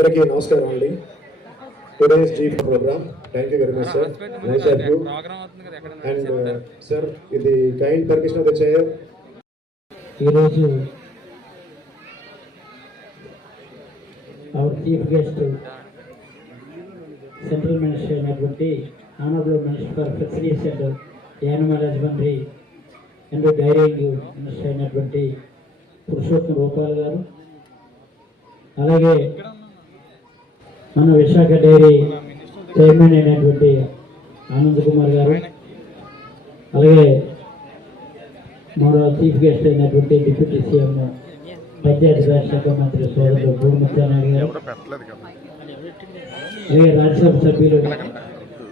అందరికీ నమస్కారం అండి. Today's jeep program. Thank you very much sir nice of you and sir ఇది kind permission of the chair ఈరోజు our chief guest central minister అయినటువంటి honourable minister for facilities and animal husbandry and dairying minister అయినటువంటి పురుషోత్తం రూపాల్ గారు. అలాగే మన Visakha dairy chairman అయినటువంటి ఆనంద్ కుమార్ గారు అలాగే మరో చీఫ్ గెస్ట్ అయినటువంటి డిప్యూటీ సీఎం పంచాయతీ రాజ్ శాఖ మంత్రి సోదరుడు భూమిత్యానాయుడు గారు అలాగే రాజ్యసభ సభ్యులు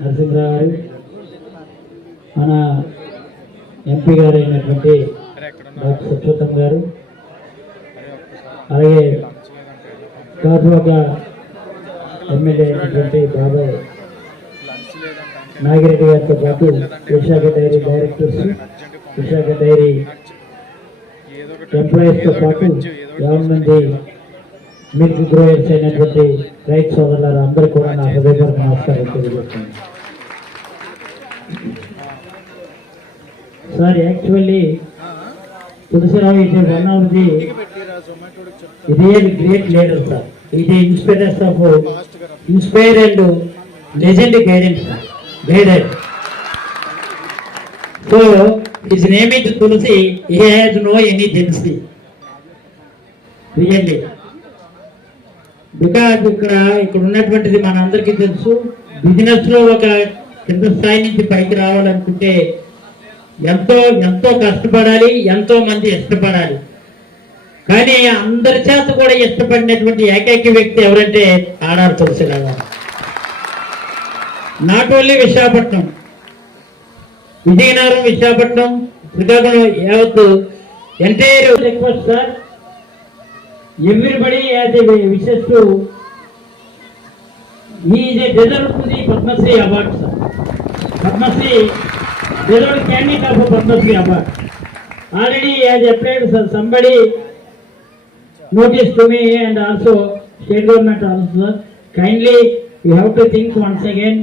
నరసింహరావు గారు మన ఎంపీ గారు అయినటువంటి డాక్టర్ సత్యోత్తం గారు అలాగే గాజువాక ఎమ్మెల్యే అయినటువంటి బాబాయ్ నాగిరెడ్డి గారితో పాటు Visakha dairy directors Visakha dairy ఎంప్లాయీస్తో పాటు యాభై మంది మిల్క్ గ్రోయర్స్ అయినటువంటి రైతు సోదరులారు అందరూ కూడా నా హృదయపూర్వక నమస్కారం తెలియజేస్తున్నాను. సార్ యాక్చువల్లీ తులసిరావు ఇది వన్ ఆఫ్ ది ఇదే గ్రేట్ లీడర్ సార్. ఇది inspirers of inspire and legend guidant guided. So his name is Tulasi he know any Gen Z really because ఇక్కడ ఇక్కడ ఉన్నటువంటిది మనందరికీ తెలుసు బిజినెస్లో ఒక కింద స్థాయి నుంచి పైకి రావాలనుకుంటే ఎంతో ఎంతో కష్టపడాలి ఎంతో మంది ఇష్టపడాలి. కానీ అందరి చేత కూడా ఇష్టపడినటువంటి ఏకైక వ్యక్తి ఎవరంటే ఆడారు తులసిరావు గారు. Not only Visakhapatnam. Vizianagaram Visakhapatnam Srikakulam యావత్ entire. Request sir everybody as a wishes to he is deserve deserved to Padmashri award Shri Padmashri sir. Padma Shri, deserved candidate of a notice to me and also state government also kindly you have to think once again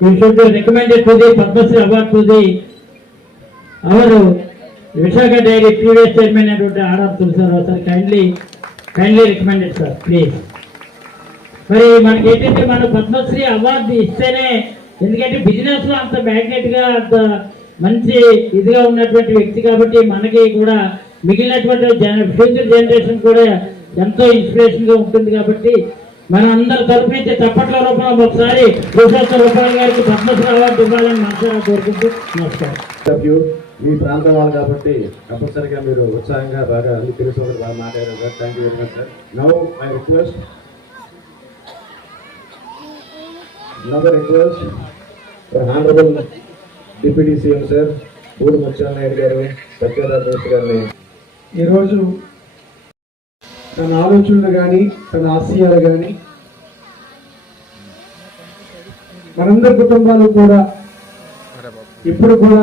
you should be recommended to the Padmashri award to the our Visakha dairy previous chairman అయినటువంటి R R Tulasa Rao sir kindly kindly recommended sir please మరి మనకి ఏంటంటే మనం Padmashri award ఇస్తేనే ఎందుకంటే బిజినెస్లో అంత మ్యాగ్నెట్గా అంత మంచి ఇదిగా ఉన్నటువంటి వ్యక్తి కాబట్టి మనకి కూడా మిగిలినటువంటి ఫ్యూచర్ జనరేషన్ కూడా ఎంతో ఇన్స్పిరేషన్గా ఉంటుంది కాబట్టి మన అందరి తరఫు నుంచి తప్పట్ల రూపంలో ఒకసారి పురుషోత్త రూపాయల గారికి పద్మశ్రీ అవార్డు ఇవ్వాలని మనసారా కోరుకుంటూ నమస్కారం. ఆఫ్ మీ ప్రాంతం వాళ్ళు కాబట్టి కంపల్సరీగా మీరు ఉత్సాహంగా బాగా అన్ని తెలుసు బాగా మాట్లాడారు sir. Thank you very much sir now I request another request for honorable deputy CM sir Pudi Mutyala Naidu గారు సత్యనారాయణ గారిని ఈరోజు తన ఆలోచనలు కానీ తన ఆశయాలు కానీ మనందరి కుటుంబాలు కూడా ఇప్పుడు కూడా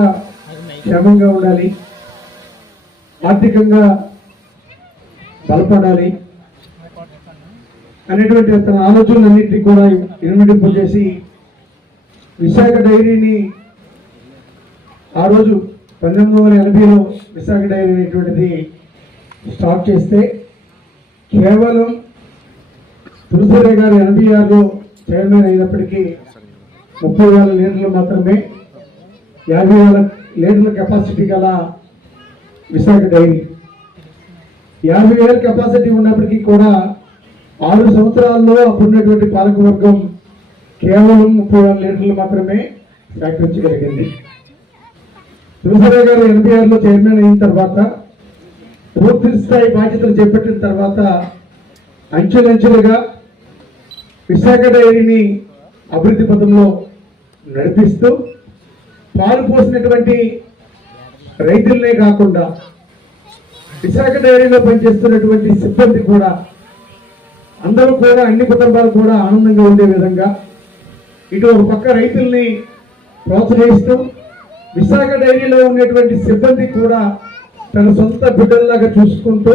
క్షేమంగా ఉండాలి ఆర్థికంగా బలపడాలి అనేటువంటి తన ఆలోచనలన్నింటినీ కూడా ఇనుమిడింపు చేసి విశాఖ డైరీని ఆ రోజు పంతొమ్మిది వందల ఎనభైలో విశాఖ డైరీ అనేటువంటిది స్టార్ట్ చేస్తే కేవలం తులసిరే గారు ఎనభై చైర్మన్ అయినప్పటికీ ముప్పై వేల లీటర్లు మాత్రమే యాభై వేల లీటర్ల కెపాసిటీ గల విశాఖ డైరీ. యాభై వేల కెపాసిటీ ఉన్నప్పటికీ కూడా ఆరు సంవత్సరాల్లో అప్పుడున్నటువంటి పాలకవర్గం కేవలం ముప్పై వేల లీటర్లు మాత్రమే సేకరించగలిగింది తులసిరే గారు ఎన్బీఆర్లో చైర్మన్ అయిన తర్వాత పూర్తి స్థాయి బాధ్యతలు చేపట్టిన తర్వాత అంచెలంచెలుగా విశాఖ డైరీని అభివృద్ధి పథంలో నడిపిస్తూ పాలు పోసినటువంటి రైతులనే కాకుండా విశాఖ డైరీలో పనిచేస్తున్నటువంటి సిబ్బంది కూడా అందరూ కూడా అన్ని కుటుంబాలు కూడా ఆనందంగా ఉండే విధంగా ఇటు ఒక పక్క రైతుల్ని ప్రోత్సహిస్తూ విశాఖ డైరీలో ఉండేటువంటి సిబ్బంది కూడా తన సొంత బిడ్డల్లాగా చూసుకుంటూ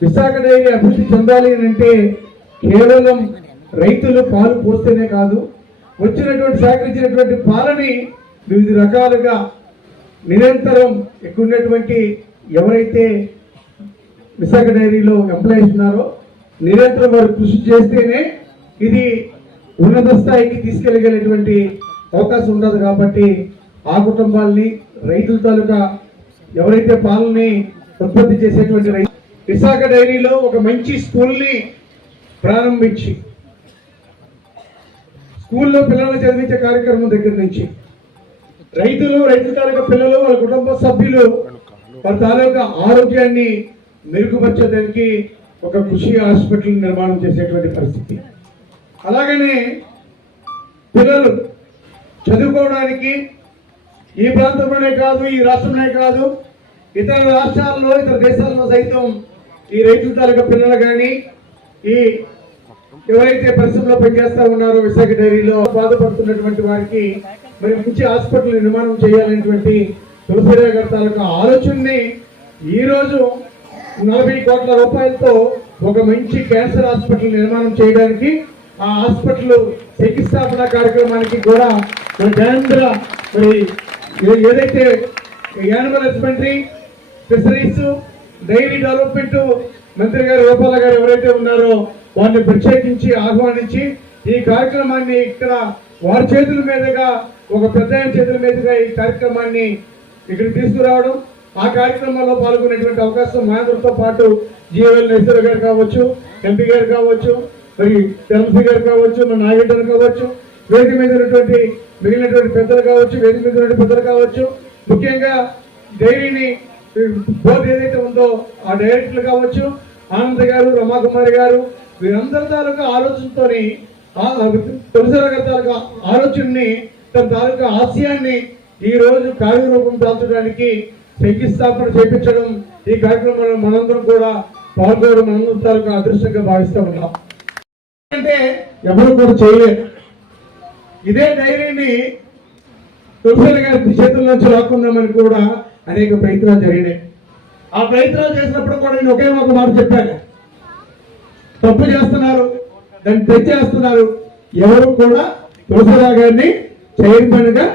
విశాఖ డైరీ అభివృద్ధి చెందాలి అని అంటే కేవలం రైతులు పాలు పోస్తేనే కాదు వచ్చినటువంటి సేకరించినటువంటి పాలని వివిధ రకాలుగా నిరంతరం ఎక్కువ ఉన్నటువంటి ఎవరైతే విశాఖ డైరీలో ఎంప్లాయీస్ ఉన్నారో నిరంతరం వారు కృషి చేస్తేనే ఇది ఉన్నత స్థాయికి తీసుకెళ్ళగలిగినటువంటి అవకాశం ఉండదు కాబట్టి ఆ కుటుంబాల్ని రైతుల తాలూకా ఎవరైతే పాలని ఉత్పత్తి చేసేటువంటి రైతు విశాఖ డైరీలో ఒక మంచి స్కూల్ని ప్రారంభించి స్కూల్లో పిల్లల్ని చదివించే కార్యక్రమం దగ్గర నుంచి రైతులు రైతు తాలూకా పిల్లలు వాళ్ళ కుటుంబ సభ్యులు వాళ్ళ తాలూకా ఆరోగ్యాన్ని మెరుగుపరచడానికి ఒక కృషి హాస్పిటల్ నిర్మాణం చేసేటువంటి పరిస్థితి. అలాగనే పిల్లలు చదువుకోవడానికి ఈ ప్రాంతంలోనే కాదు ఈ రాష్ట్రంలోనే కాదు ఇతర రాష్ట్రాల్లో ఇతర దేశాల్లో సైతం ఈ రైతు తాలూకా పిల్లలు కానీ ఈ ఎవరైతే పరిశ్రమలో పనిచేస్తా ఉన్నారో విశాఖ డైరీలో బాధపడుతున్నటువంటి వారికి మరి మంచి హాస్పిటల్ నిర్మాణం చేయాలనేటువంటి తులసిరావు గారి తాలూకా ఆలోచనని ఈరోజు నలభై కోట్ల రూపాయలతో ఒక మంచి క్యాన్సర్ హాస్పిటల్ నిర్మాణం చేయడానికి ఆ హాస్పిటల్ శంకుస్థాపన కార్యక్రమానికి కూడా మన మరి ఏదైతే animal husbandry fisheries dairy development మంత్రి గారు రూపాల గారు ఎవరైతే ఉన్నారో వారిని ప్రత్యేకించి ఆహ్వానించి ఈ కార్యక్రమాన్ని ఇక్కడ వారి చేతుల మీదుగా ఒక పెద్ద చేతుల మీదుగా ఈ కార్యక్రమాన్ని ఇక్కడ తీసుకురావడం ఆ కార్యక్రమంలో పాల్గొనేటువంటి అవకాశం మా పాటు జిఎల్ నరసింహ గారు కావచ్చు ఎంపీ గారు కావచ్చు మరి చంద్రశేఖర్ గారు కావచ్చు మన నాగేశ్వర కావచ్చు వేదిక మీద ఉన్నటువంటి మిగిలినటువంటి పెద్దలు కావచ్చు వేదిక మీద పెద్దలు కావచ్చు ముఖ్యంగా డైరీని బోర్డు ఏదైతే ఉందో ఆ డైరెక్టర్లు కావచ్చు ఆనంద్ గారు రమాకుమారి గారు వీరందరి తాలూకా ఆలోచనతోని తొలిసారి గారి తాలూకా ఆలోచనని తన తాలూకా ఆశయాన్ని ఈ రోజు కార్యరూపం దాల్చడానికి శంకుస్థాపన చేపించడం ఈ కార్యక్రమంలో మనందరం కూడా పాల్గొనడం మనందరం తాలూకా అదృష్టంగా భావిస్తూ ఉన్నాం. అంటే ఎవరు కూడా చేయలేరు. ఇదే డైరీని తులసిరావు గారి చేతుల నుంచి లాక్కుందామని కూడా అనేక ప్రయత్నాలు జరిగినాయి. ఆ ప్రయత్నాలు చేసినప్పుడు కూడా నేను ఒకే ఒక మాట చెప్పాను. తప్పు చేస్తున్నారు దాన్ని తెచ్చేస్తున్నారు. ఎవరు కూడా తులసిరా గారిని చైర్మన్గా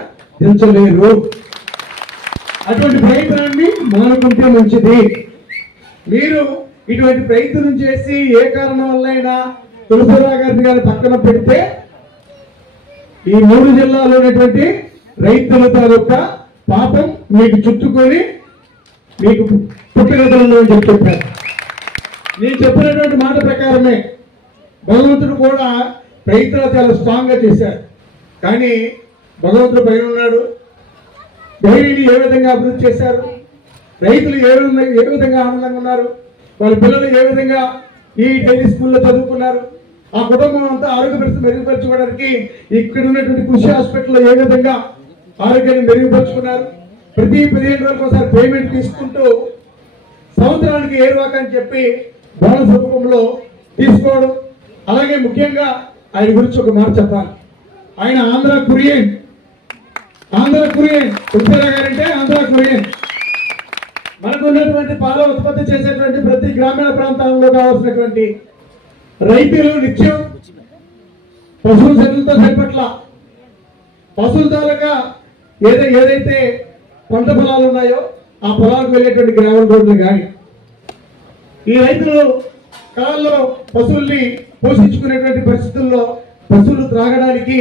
దించలేరు అటువంటి ప్రయత్నాన్ని మానుకుంటే మంచిది. మీరు ఇటువంటి ప్రయత్నం చేసి ఏ కారణం వల్ల అయినా తులసిరా గారిని గారి పక్కన పెడితే ఈ మూడు జిల్లాలో ఉన్నటువంటి రైతుల తాలూకా పాపం మీకు చుట్టుకొని మీకు పుట్టినతనంలో అని చెప్పి చెప్పారు. నేను చెప్పినటువంటి మాట ప్రకారమే భగవంతుడు కూడా రైతులు చాలా స్ట్రాంగ్గా చేశారు. కానీ భగవంతుడు పైన ఉన్నాడు. డైరీని ఏ విధంగా అభివృద్ధి చేశారు? రైతులు ఏ విధంగా ఏ విధంగా ఆనందంగా ఉన్నారు? వాళ్ళ పిల్లలు ఏ విధంగా ఈ డైరీ స్కూల్లో చదువుకున్నారు? ఆ కుటుంబం అంతా ఆరోగ్యపరిస్థితి మెరుగుపరచుకోవడానికి ఇక్కడ ఉన్నటువంటి కృషి హాస్పిటల్లో ఏ విధంగా ఆరోగ్యాన్ని మెరుగుపరుచుకున్నారు? ప్రతి పదిహేను రోజులకు ఒకసారి పేమెంట్ తీసుకుంటూ సంవత్సరానికి ఏ రూపాయి అని చెప్పి బోనస్ రూపంలో తీసుకోవడం. అలాగే ముఖ్యంగా ఆయన గురించి ఒక మాట చెప్పాలి. ఆయన ఆంధ్ర కురియన్. ఆంధ్ర కురియన్. తులసిరావు గారంటే ఆంధ్ర కురియన్. మనకు ఉన్నటువంటి పాల ఉత్పత్తి చేసేటువంటి ప్రతి గ్రామీణ ప్రాంతాల్లో కావాల్సినటువంటి రైతులు నిత్యం పశువుల చెట్లతో చేపట్ల పశువుల తాలూకా ఏదై ఏదైతే పంట పొలాలు ఉన్నాయో ఆ పొలాలకు వెళ్ళేటువంటి గ్రామం రోడ్లు కానీ ఈ రైతులు కాళ్ళలో పశువుల్ని పోషించుకునేటువంటి పరిస్థితుల్లో పశువులు త్రాగడానికి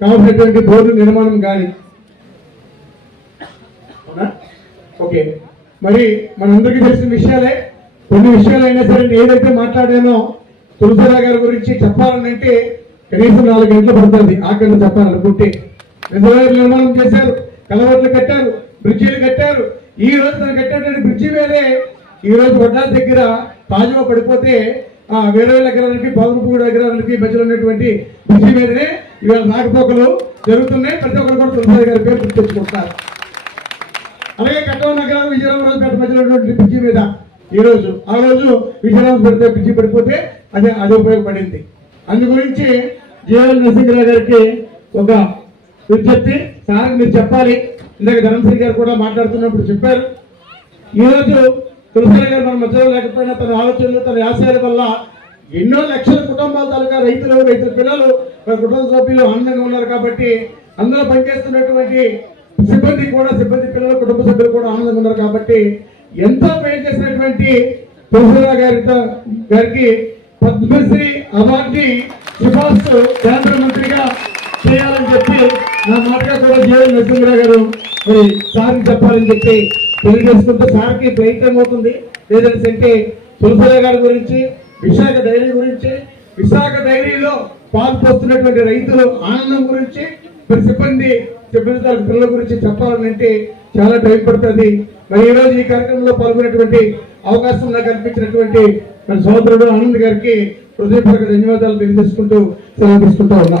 కావలసినటువంటి బోర్డు నిర్మాణం కానీ. ఓకే. మరి మనందరికీ తెలిసిన విషయాలే. కొన్ని విషయాలైనా సరే నేను ఏదైతే మాట్లాడానో తులసిరా గారి గురించి చెప్పాలనంటే కనీసం నాలుగు గంటలు పడుతుంది ఆకలి చెప్పాలనుకుంటే. రిజర్వాయర్ నిర్మాణం చేశారు కలవట్లు కట్టారు బ్రిడ్జీలు కట్టారు. ఈ రోజు తను కట్టినటువంటి బ్రిడ్జి వేరే ఈ రోజు వడ్డాల దగ్గర తాజువా పడిపోతే ఆ వేరే వేల ఎకరాలకి పదమూడు ఎకరాలకి మధ్యలో ఉన్నటువంటి బ్రిడ్జి మీదనే ఇవాళ నాకపోకలు జరుగుతున్నాయి. ప్రతి ఒక్కరు కూడా తులసిరావు గారి పేరు గుర్తించుకుంటారు అలాగే కట్టవ నగరం విజయరామరాజుపేట మధ్యలో ఉన్నటువంటి బ్రిడ్జి మీద ఈ రోజు ఆ రోజు విజయరామ పెడితే పిచ్చి పడిపోతే అది అది ఉపయోగపడింది. అందు గురించి జీవన్ నరసింహరావు గారికి ఒక విజ్ఞప్తి. సార్ మీరు చెప్పాలి. ఇందాక ధనంశ్రీ గారు కూడా మాట్లాడుతున్నప్పుడు చెప్పారు. ఈ రోజు తులసిరావు గారు మన మధ్యలో లేకపోయినా తన ఆలోచనలు తన ఆశయాల వల్ల ఎన్నో లక్షల కుటుంబాల తాలూకా రైతులు రైతుల పిల్లలు కుటుంబ సభ్యులు ఆనందంగా ఉన్నారు కాబట్టి అందులో పనిచేస్తున్నటువంటి సిబ్బంది కూడా సిబ్బంది పిల్లలు కుటుంబ సభ్యులు కూడా ఆనందంగా ఉన్నారు కాబట్టి ఎంతో మేలు చేసినటువంటి తులసిరావు గారితో గారికి పద్మశ్రీ అవార్డుని సిఫార్సు కేంద్ర మంత్రిగా చేయాలని చెప్పి నా మాటగా కూడా జీవన్ నరసింహరావు గారు మరి సార్కి చెప్పాలని చెప్పి తెలియజేసుకుంటూ సార్కి ప్రయత్నం అవుతుంది లేదంటే తులసిరావు గారి గురించి విశాఖ డైరీ గురించి విశాఖ డైరీలో పాల్పొస్తున్నటువంటి రైతులు ఆనందం గురించి మరి సిబ్బంది చెప్పిన పిల్లల గురించి చెప్పాలంటే చాలా టైం పడుతుంది. మరి ఈరోజు రోజు ఈ కార్యక్రమంలో పాల్గొనేటువంటి అవకాశం నాకు అనిపించినటువంటి మన సోదరుడు ఆనంద్ గారికి హృదయపూర్వక ధన్యవాదాలు తెలియజేసుకుంటూ సెలవు తీసుకుంటూ ఉన్నా.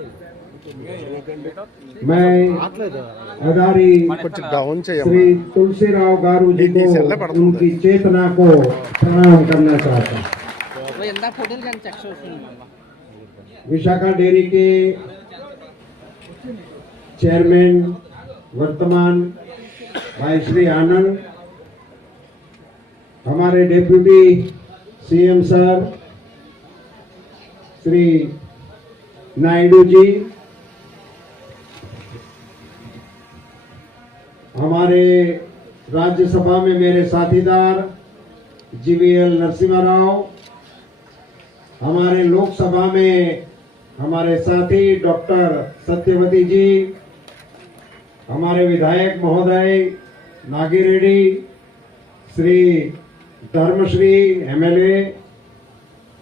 मैं अदारी श्री तुलसीराव गारू जी को उनकी चेतना को प्रणाम करना चाहता हूँ। विशाखा डेयरी के चेयरमैन वर्तमान भाई श्री आनंद हमारे deputy CM sir Shri Naidu ji हमारे राज्यसभा में मेरे साथीदार जीवीएल नरसिम्हा राव, हमारे लोकसभा में हमारे साथी डॉक्टर सत्यवती जी, हमारे विधायक महोदय नागी रेड्डी, श्री धर्मश्री एमएलए,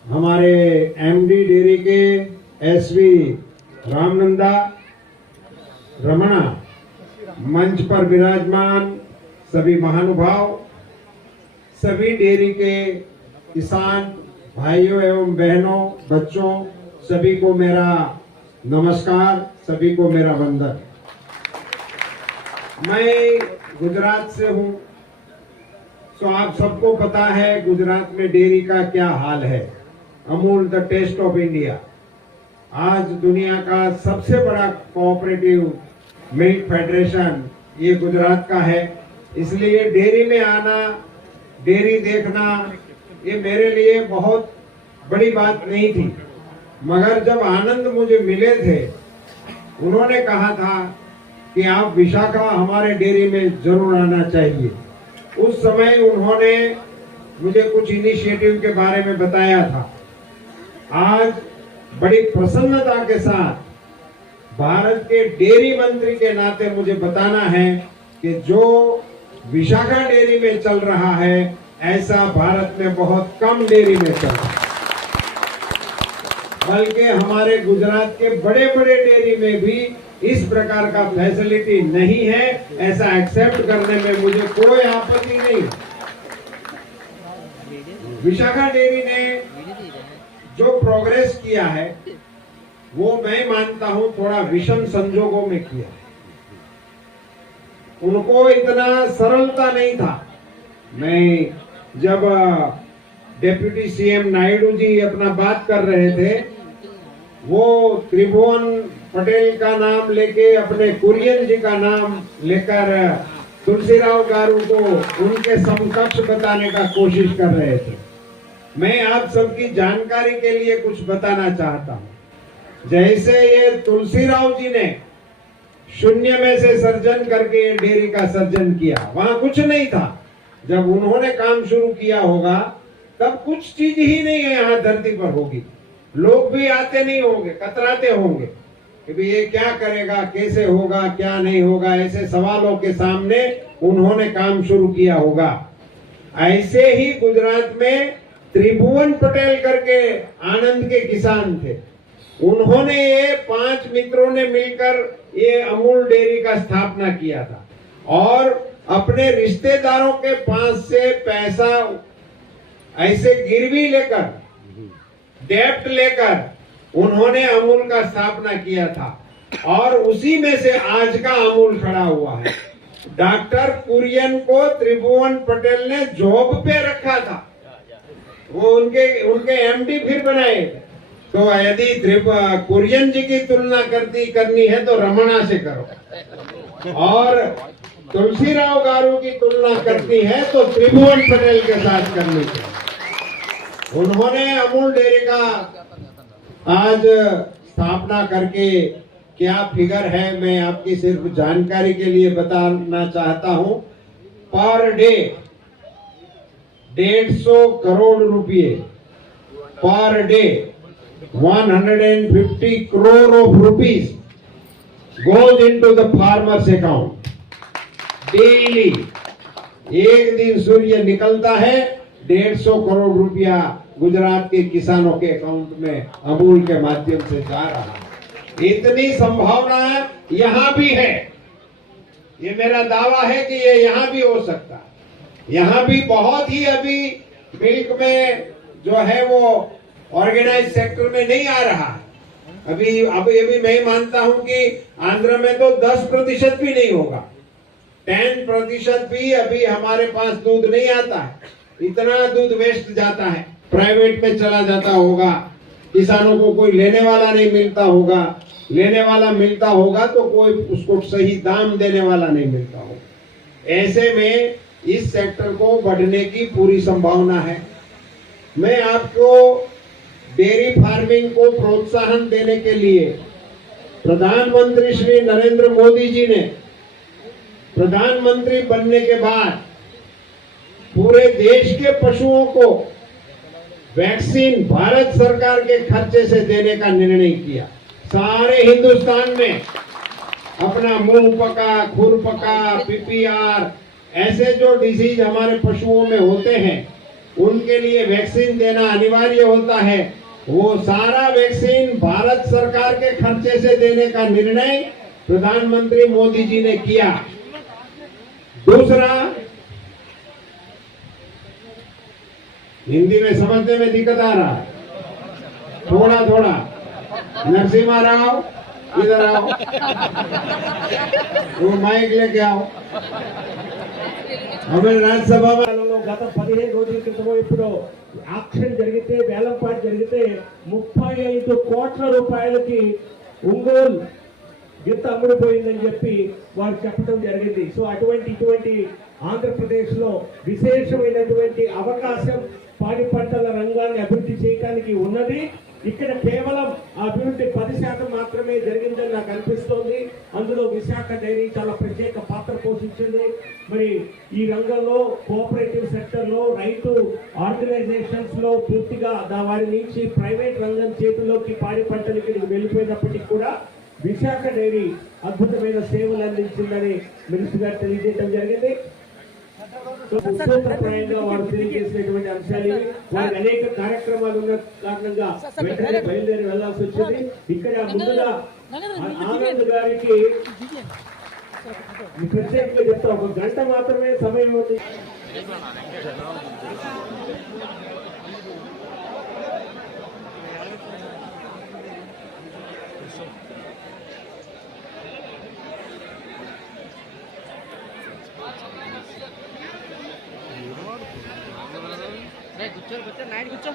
हमारे एमडी डेरी के एसवी रामनंदा, रमणा मंच पर विराजमान सभी महानुभाव, सभी डेयरी के किसान भाइयों एवं बहनों, बच्चों, सभी को मेरा नमस्कार, सभी को मेरा वंदन। मैं गुजरात से हूँ तो आप सबको पता है गुजरात में डेयरी का क्या हाल है। Amul the taste of India. आज दुनिया का सबसे बड़ा कोऑपरेटिव मिल्क फेडरेशन ये गुजरात का है। इसलिए डेयरी में आना, डेयरी देखना, ये मेरे लिए बहुत बड़ी बात नहीं थी। मगर जब आनंद मुझे मिले थे, उन्होंने कहा था कि आप विशाखा हमारे डेयरी में ज़रूर आना चाहिए। उस समय उन्होंने मुझे कुछ इनिशिएटिव के बारे में बताया था। आज बड़ी प्रसन्नता के साथ भारत के डेयरी मंत्री के नाते मुझे बताना है कि जो विशाखा डेयरी में चल रहा है, ऐसा भारत में बहुत कम डेयरी में चल रहा है। बल्कि हमारे गुजरात के बड़े बड़े डेयरी में भी इस प्रकार का फैसिलिटी नहीं है, ऐसा एक्सेप्ट करने में मुझे कोई आपत्ति नहीं विशाखा डेयरी ने जो प्रोग्रेस किया है वो मैं मानता हूँ थोड़ा विषम संजोगों में किया। उनको इतना सरलता नहीं था। मैं जब डिप्यूटी सीएम नायडू जी अपना बात कर रहे थे, वो त्रिभुवन पटेल का नाम लेके अपने कुरियन जी का नाम लेकर तुलसीराव गारू को उनके समकक्ष बताने का कोशिश कर रहे थे। मैं आप सबकी जानकारी के लिए कुछ बताना चाहता हूँ। जैसे ये तुलसीराव जी ने शून्य में से सर्जन करके ये डेयरी का सर्जन किया, वहाँ कुछ नहीं था। जब उन्होंने काम शुरू किया होगा, तब कुछ चीज़ ही नहीं है यहाँ धरती पर होगी। लोग भी आते नहीं होंगे, कतराते होंगे कि ये क्या करेगा, कैसे होगा, क्या नहीं होगा, ऐसे सवालों के सामने उन्होंने काम शुरू किया होगा। ऐसे ही गुजरात में त्रिभुवन पटेल करके आनंद के किसान थे। उन्होंने ये पाँच मित्रों ने मिलकर ये अमूल डेयरी का स्थापना किया था। और अपने रिश्तेदारों के पास से पैसा, ऐसे गिरवी लेकर डेप्ट लेकर उन्होंने अमूल का स्थापना किया था। और उसी में से आज का अमूल खड़ा हुआ है। डॉक्टर कुरियन को त्रिभुवन पटेल ने जॉब पे रखा था। वो उनके उनके एमडी फिर बनाए। तो यदि कुरियन जी की तुलना करती करनी है तो रमणा से करो। और तुलसीराव गारू की तुलना करनी है तो त्रिभुवन पटेल के साथ करनी चाहिए उन्होंने अमूल डेयरी का आज स्थापना करके क्या फिगर है, मैं आपकी सिर्फ़ जानकारी के लिए बताना चाहता हूँ। पर डे डेढ़ सौ करोड़ रुपए per day 150 crore of rupees goes into the farmer's account. Daily, एक दिन सूर्य निकलता है, डेढ़ सौ करोड़ रुपया गुजरात के किसानों के अकाउंट में अमूल के माध्यम से जा रहा है। इतनी संभावना यहाँ भी है। ये मेरा दावा है कि ये यहाँ भी हो सकता है। यहाँ भी बहुत ही अभी मिल्क में जो है वो ऑर्गेनाइज सेक्टर में नहीं आ रहा। अभी, अब ये भी मैं मानता हूँ कि आंध्र में तो 10 प्रतिशत भी नहीं होगा। 10 प्रतिशत भी अभी हमारे पास दूध नहीं आता है। इतना दूध वेस्ट जाता है। प्राइवेट में चला जाता होगा। किसानों को कोई लेने वाला नहीं मिलता होगा। लेने वाला मिलता होगा तो कोई उसको सही दाम देने वाला नहीं मिलता होगा। ऐसे में इस सेक्टर को बढ़ने की पूरी संभावना है। मैं आपको डेयरी फ़ार्मिंग को प्रोत्साहन देने के लिए प्रधानमंत्री श्री नरेंद्र मोदी जी ने प्रधानमंत्री बनने के बाद पूरे देश के पशुओं को वैक्सीन भारत सरकार के खर्चे से देने का निर्णय किया। सारे हिंदुस्तान में अपना मुँह पका खुर पका, पीपीआर, ऐसे जो डिज़ीज़ हमारे पशुओं में होते हैं, उनके लिए वैक्सीन देना अनिवार्य होता है। वो सारा वैक्सीन भारत सरकार के खर्चे से देने का निर्णय प्रधानमंत्री मोदी जी ने किया दूसरा हिंदी में समझने में दिक्कत आ रहा है थोड़ा थोड़ा नरसिम्हा राव इधर आओ वो माइक लेके आओ हमें राज्यसभा में జిల్లాలో గత పదిహేను రోజుల క్రితమో ఇప్పుడు ఆక్షన్ జరిగితే వేలంపాటు జరిగితే ముప్పై ఐదు కోట్ల రూపాయలకి ఒంగోలు గిత్త అమ్ముడిపోయిందని చెప్పి వారు చెప్పడం జరిగింది. సో అటువంటి ఇటువంటి ఆంధ్రప్రదేశ్లో విశేషమైనటువంటి అవకాశం పాడి పంటల రంగాన్ని అభివృద్ధి చేయడానికి ఉన్నది. ఇక్కడ కేవలం అభివృద్ధి పది శాతం మాత్రమే జరిగిందని నాకు అనిపిస్తోంది. అందులో విశాఖ డైరీ చాలా ప్రత్యేక పాత్ర పోషించింది. మరి ఈ రంగంలో కోఆపరేటివ్ సెక్టర్లో రైతు ఆర్గనైజేషన్స్లో పూర్తిగా దా వారి నుంచి ప్రైవేట్ రంగం చేతుల్లోకి పాడి పంటలకి వెళ్ళిపోయినప్పటికీ కూడా విశాఖ డైరీ అద్భుతమైన సేవలు అందించిందని మినిస్టర్ గారు తెలియజేయడం జరిగింది. సో సూత్రప్రాయంగా వారు తెలియజేసినటువంటి అంశాలు ఇవి. వారికి అనేక కార్యక్రమాలు ఉన్న కారణంగా వెంటనే బయలుదేరి వెళ్ళాల్సి వచ్చింది. ఇక్కడ ముందుగా ఆనంద్ గారికి ప్రత్యేకంగా చెప్తా ఒక గంట మాత్రమే సమయం ఉంది 알겠죠?